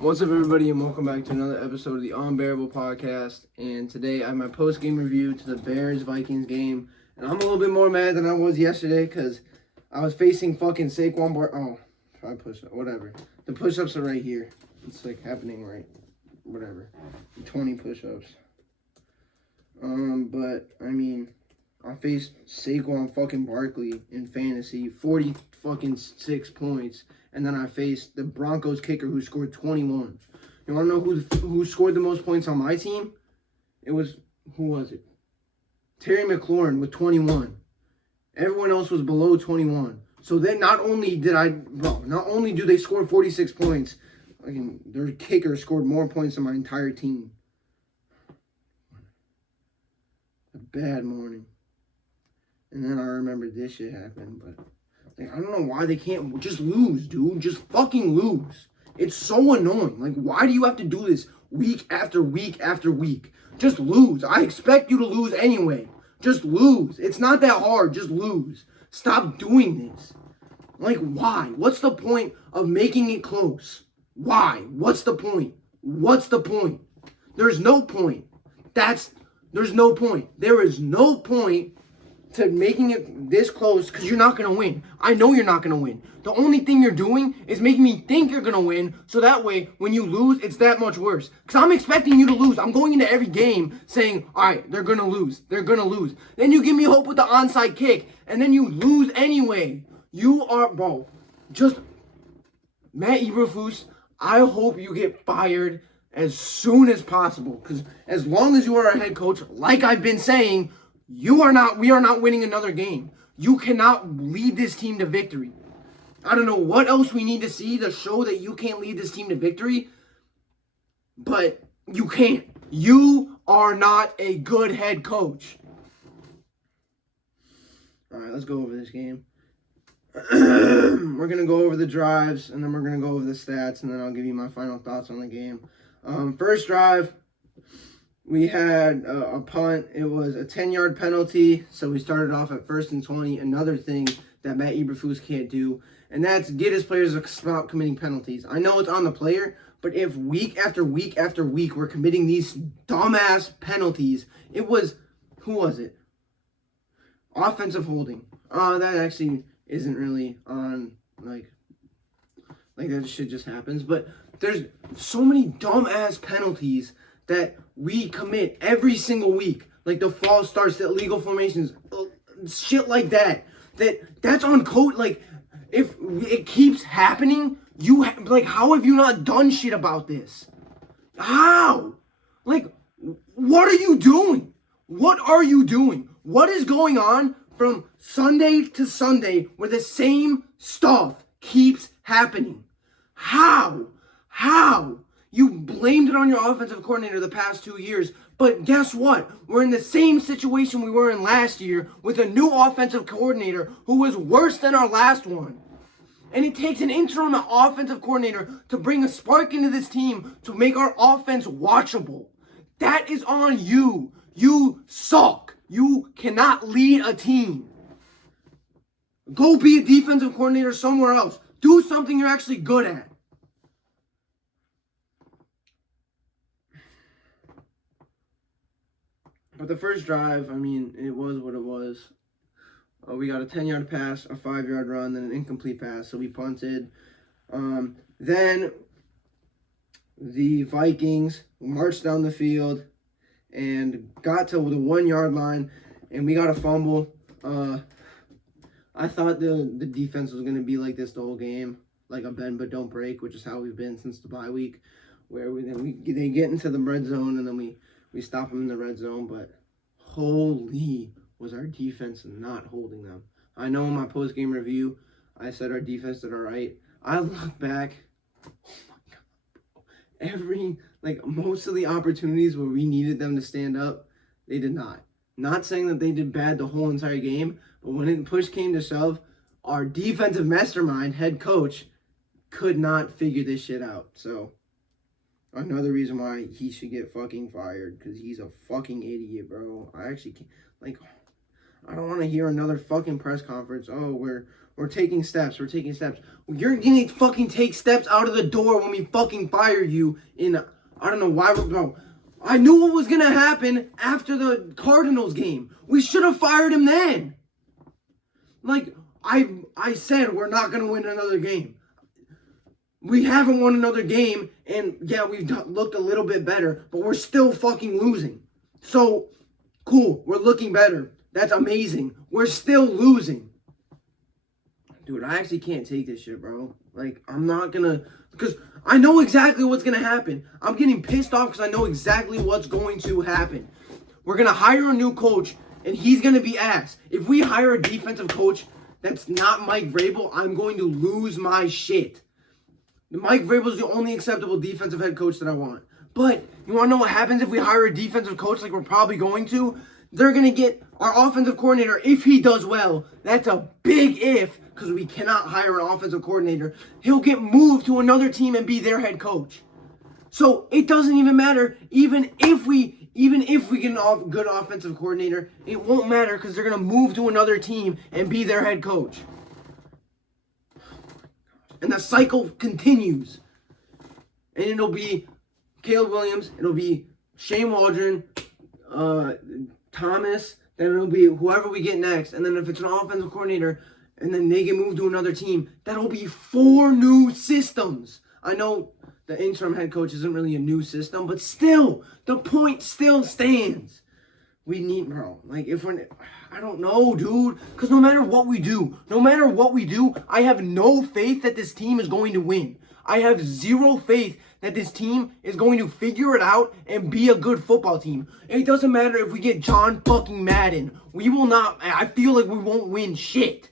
What's up, everybody, and welcome back to another episode of the Unbearable Podcast. And today I have my post-game review to the Bears-Vikings game. And I'm a little bit more mad than I was yesterday because I was facing fucking Saquon try push-up, whatever. The push-ups are right here. It's like happening right, whatever. 20 push-ups. But, I mean, I faced Saquon fucking Barkley in fantasy, 40 fucking 6 points. And then I faced the Broncos kicker who scored 21. You want to know who scored the most points on my team? Who was it? Terry McLaurin with 21. Everyone else was below 21. So then not only do they score 46 points, their kicker scored more points than my entire team. A bad morning. And then I remembered this shit happened, but I don't know why they can't just lose, dude. Just fucking lose. It's so annoying. Why do you have to do this week after week after week? Just lose. I expect you to lose anyway. Just lose. It's not that hard. Just lose. Stop doing this. Why? What's the point of making it close? Why? What's the point? What's the point? There's no point. There's no point. There is no point to making it this close because you're not going to win. I know you're not going to win. The only thing you're doing is making me think you're going to win so that way when you lose, it's that much worse. Because I'm expecting you to lose. I'm going into every game saying, all right, they're going to lose. They're going to lose. Then you give me hope with the onside kick and then you lose anyway. You are, just Matt Eberflus, I hope you get fired as soon as possible because as long as you are a head coach, like I've been saying, we are not winning another game. You cannot lead this team to victory. I don't know what else we need to see to show that you can't lead this team to victory, but you can't. You are not a good head coach. All right, let's go over this game. We're going to go over the drives, and then we're going to go over the stats, and then I'll give you my final thoughts on the game. First drive, we had a punt. It was a 10-yard penalty, so we started off at 1st and 20. Another thing that Matt Eberflus can't do, and that's get his players to stop committing penalties. I know it's on the player, but if week after week after week we're committing these dumbass penalties, who was it? Offensive holding. That actually isn't really on, like that shit just happens, but there's so many dumbass penalties that we commit every single week, like the false starts, the illegal formations, shit like that. That's on code. If it keeps happening, how have you not done shit about this? How? What are you doing? What are you doing? What is going on from Sunday to Sunday where the same stuff keeps happening? How? You blamed it on your offensive coordinator the past 2 years, but guess what? We're in the same situation we were in last year with a new offensive coordinator who was worse than our last one. And it takes an interim offensive coordinator to bring a spark into this team to make our offense watchable. That is on you. You suck. You cannot lead a team. Go be a defensive coordinator somewhere else. Do something you're actually good at. But the first drive, it was what it was. We got a 10-yard pass, a 5-yard run, then an incomplete pass. So we punted. Then the Vikings marched down the field and got to the 1-yard line, and we got a fumble. I thought the defense was going to be like this the whole game, like a bend but don't break, which is how we've been since the bye week, where they get into the red zone and then we stop them in the red zone, but holy was our defense not holding them. I know in my post-game review, I said our defense did all right. I look back, oh my God, most of the opportunities where we needed them to stand up, they did not. Not saying that they did bad the whole entire game, but when push came to shove, our defensive mastermind, head coach, could not figure this shit out. So another reason why he should get fucking fired, because he's a fucking idiot, bro. I actually can't, I don't want to hear another fucking press conference. Oh, we're We're taking steps. We're taking steps. You're gonna fucking take steps out of the door when we fucking fire you in, I don't know why we're, bro. I knew what was gonna happen after the Cardinals game. We should have fired him then. Like, I said we're not gonna win another game. We haven't won another game, and yeah, we've looked a little bit better, but we're still fucking losing. So, cool, we're looking better. That's amazing. We're still losing. Dude, I actually can't take this shit, bro. Like, I'm not gonna, because I know exactly what's gonna happen. I'm getting pissed off because I know exactly what's going to happen. We're gonna hire a new coach, and he's gonna be ass. If we hire a defensive coach that's not Mike Vrabel, I'm going to lose my shit. Mike Vrabel is the only acceptable defensive head coach that I want. But you want to know what happens if we hire a defensive coach like we're probably going to? They're going to get our offensive coordinator, if he does well. That's a big if, because we cannot hire an offensive coordinator. He'll get moved to another team and be their head coach. So it doesn't even matter. Even if we get a good offensive coordinator, it won't matter because they're going to move to another team and be their head coach. And the cycle continues. And it'll be Caleb Williams, it'll be Shane Waldron, Thomas, then it'll be whoever we get next. And then if it's an offensive coordinator and then they get moved to another team, that'll be 4 new systems. I know the interim head coach isn't really a new system, but still, the point still stands. We need, bro, like if we're, I don't know, dude, because no matter what we do, I have no faith that this team is going to win. I have zero faith that this team is going to figure it out and be a good football team. It doesn't matter if we get John fucking Madden. We will not, I feel like we won't win shit.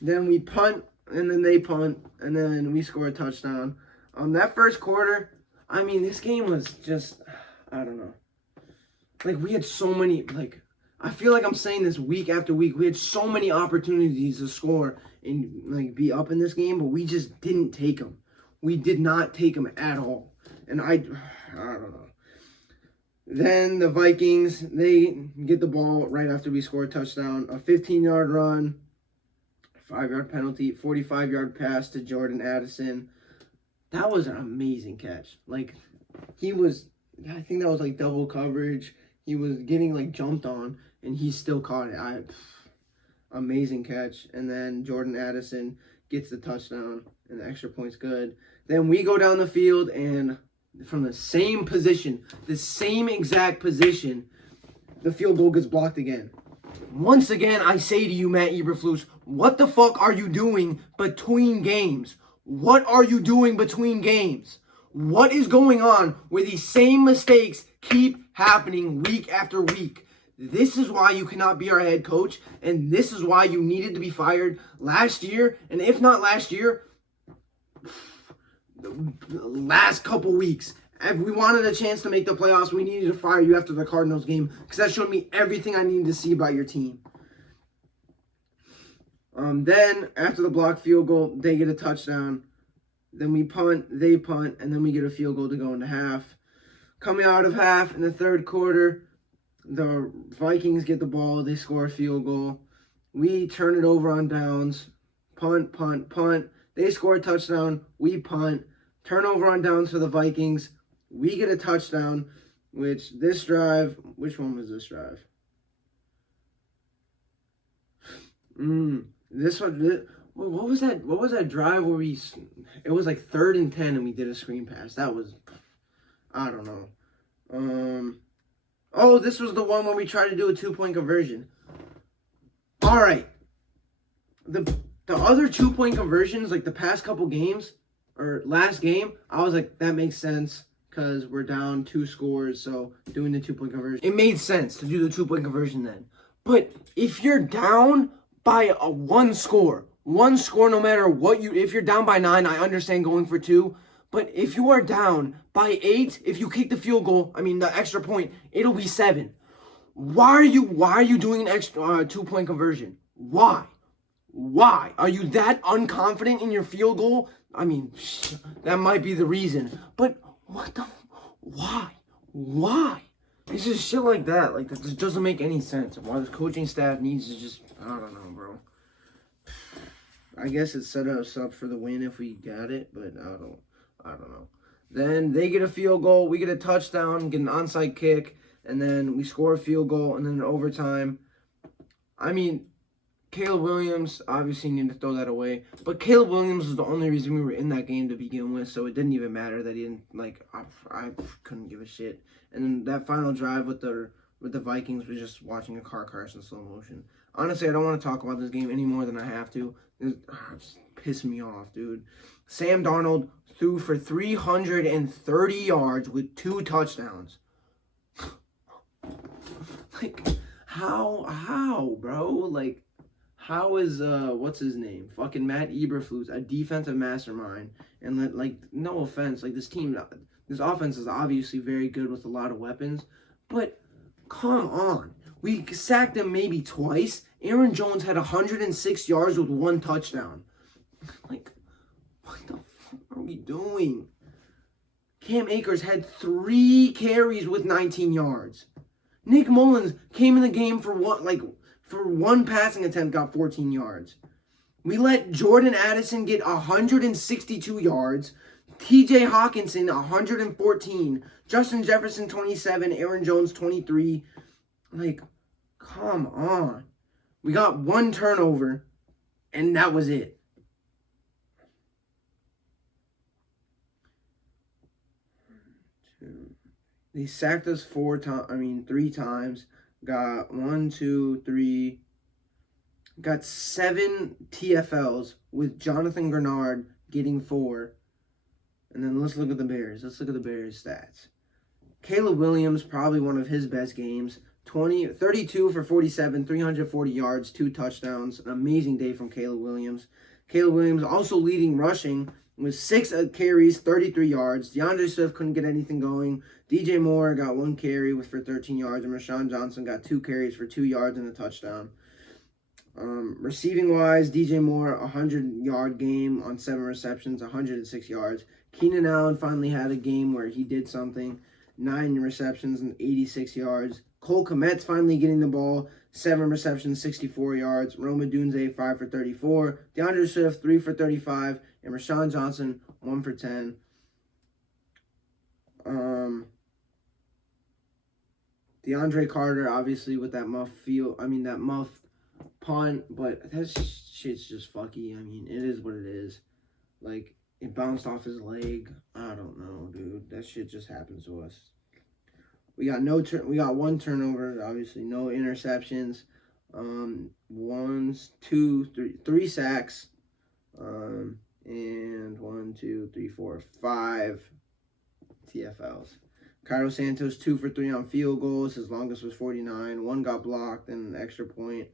Then we punt, and then they punt, and then we score a touchdown. That first quarter, I mean, this game was just, I don't know. Like, we had so many, like, I feel like I'm saying this week after week. We had so many opportunities to score and, like, be up in this game, but we just didn't take them. We did not take them at all. And I don't know. Then the Vikings, they get the ball right after we score a touchdown. A 15-yard run, 5-yard penalty, 45-yard pass to Jordan Addison. That was an amazing catch. Like, he was, I think that was, like, double coverage. He was getting, like, jumped on, and he still caught it. Amazing catch. And then Jordan Addison gets the touchdown, and the extra point's good. Then we go down the field, and from the same position, the same exact position, the field goal gets blocked again. Once again, I say to you, Matt Eberflus, what the fuck are you doing between games? What are you doing between games? What is going on where these same mistakes keep happening week after week? This is why you cannot be our head coach, and this is why you needed to be fired last year, and if not last year, the last couple weeks. If we wanted a chance to make the playoffs, we needed to fire you after the Cardinals game, because that showed me everything I needed to see about your team. Then, after the blocked field goal, they get a touchdown. Then we punt, they punt, and then we get a field goal to go into half. Coming out of half in the third quarter, the Vikings get the ball. They score a field goal. We turn it over on downs. Punt, punt, punt. They score a touchdown. We punt. Turnover on downs for the Vikings. We get a touchdown, which this drive, which one was this drive? This one, what was that? What was that drive where it was like 3rd and 10 and we did a screen pass? That was, I don't know. Oh, this was the one when we tried to do a 2-point conversion. All right. The other 2-point conversions, like the past couple games, or last game, I was like, that makes sense because we're down 2 scores, so doing the 2-point conversion. It made sense to do the 2-point conversion then. But if you're down by one score no matter what if you're down by 9, I understand going for 2. But if you are down by 8, if you kick the field goal, the extra point, it'll be 7. Why are you doing an extra 2-point conversion? Why? Are you that unconfident in your field goal? That might be the reason. But why? It's just shit like that. Like, that just doesn't make any sense. Why this coaching staff needs to just, I don't know, bro. I guess it set us up for the win if we got it, but I don't know. Then they get a field goal, we get a touchdown, get an onside kick, and then we score a field goal, and then in overtime. I mean, Caleb Williams obviously needed to throw that away, but Caleb Williams was the only reason we were in that game to begin with, so it didn't even matter that he didn't, like, I couldn't give a shit. And then that final drive with the Vikings was just watching a car crash in slow motion. Honestly, I don't want to talk about this game any more than I have to. It's pissing me off, dude. Sam Darnold threw for 330 yards with 2 touchdowns. Like, how, bro? Like, how is, what's his name? Fucking Matt Eberflus, a defensive mastermind. And, like, no offense, like, this offense is obviously very good with a lot of weapons. But, come on. We sacked him maybe twice. Aaron Jones had 106 yards with 1 touchdown. Like, what the fuck are we doing? Cam Akers had 3 carries with 19 yards. Nick Mullins came in the game for one passing attempt, got 14 yards. We let Jordan Addison get 162 yards. TJ Hawkinson, 114. Justin Jefferson, 27. Aaron Jones, 23. Like, come on. We got 1 turnover, and that was it. They sacked us 3 times. Got 7 TFLs with Jonathan Grenard getting 4. And then let's look at the Bears. Let's look at the Bears' stats. Caleb Williams, probably one of his best games. 32 for 47, 340 yards, 2 touchdowns. An amazing day from Caleb Williams. Caleb Williams also leading rushing with 6 carries, 33 yards. DeAndre Swift couldn't get anything going. DJ Moore got 1 carry for 13 yards, and Rashawn Johnson got 2 carries for 2 yards and a touchdown. Receiving wise, DJ Moore, 100-yard game on 7 receptions, 106 yards. Keenan Allen finally had a game where he did something, 9 receptions and 86 yards. Cole Kmet's finally getting the ball, 7 receptions, 64 yards. Rome Odunze, 5 for 34. DeAndre Swift, 3 for 35. And Rashawn Johnson, 1 for 10. DeAndre Carter, obviously, with that muff punt, but that shit's just fucky. I mean, it is what it is. Like, it bounced off his leg. I don't know, dude. That shit just happens to us. We got 1 turnover, obviously, no interceptions. 3 sacks. And 5 TFLs. Cairo Santos, 2 for 3 on field goals. His longest was 49. 1 got blocked and an extra point.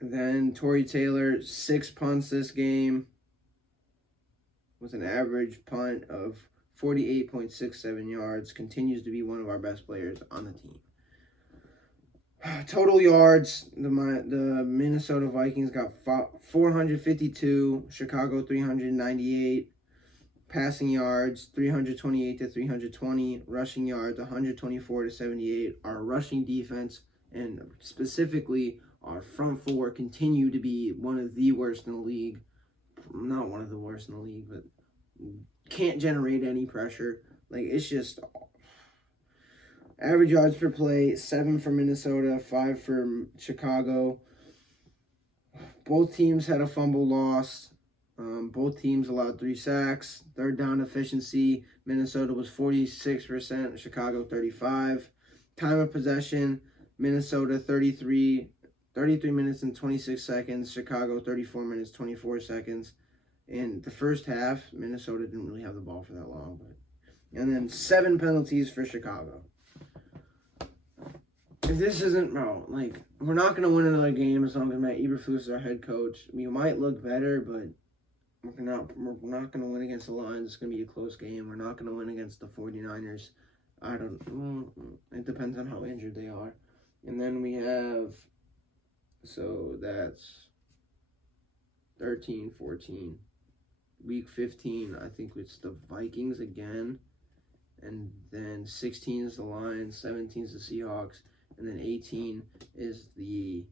And then Torrey Taylor, 6 punts this game with an average punt of 48.67 yards. Continues to be one of our best players on the team. Total yards, the Minnesota Vikings got 452, Chicago 398, passing yards 328 to 320, rushing yards 124 to 78. Our rushing defense and specifically our front 4 continue to be one of the worst in the league. Not one of the worst in the league, but can't generate any pressure. Like, it's just average yards per play, 7 for Minnesota, 5 for Chicago. Both teams had a fumble loss. Both teams allowed 3 sacks. Third down efficiency, Minnesota was 46%, Chicago 35%. Time of possession, Minnesota 33 minutes and 26 seconds, Chicago 34 minutes, 24 seconds. In the first half, Minnesota didn't really have the ball for that long. And then 7 penalties for Chicago. If this isn't, bro, like, we're not going to win another game as long as Matt Eberflus is our head coach. We might look better, but we're not going to win against the Lions. It's going to be a close game. We're not going to win against the 49ers. It depends on how injured they are. And then we have, so that's 13, 14. Week 15, I think it's the Vikings again. And then 16 is the Lions, 17 is the Seahawks. And then 18 is the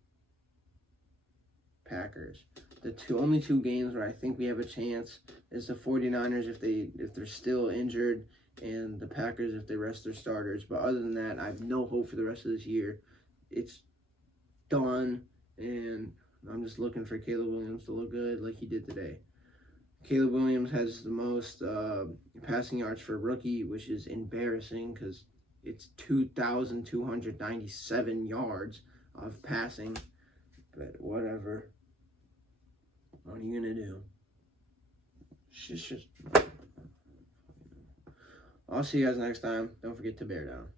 Packers. only two games where I think we have a chance is the 49ers if they're still injured, and the Packers if they rest their starters. But other than that, I have no hope for the rest of this year. It's done, and I'm just looking for Caleb Williams to look good like he did today. Caleb Williams has the most passing yards for a rookie, which is embarrassing because it's 2,297 yards of passing. But whatever. What are you going to do? I'll see you guys next time. Don't forget to bear down.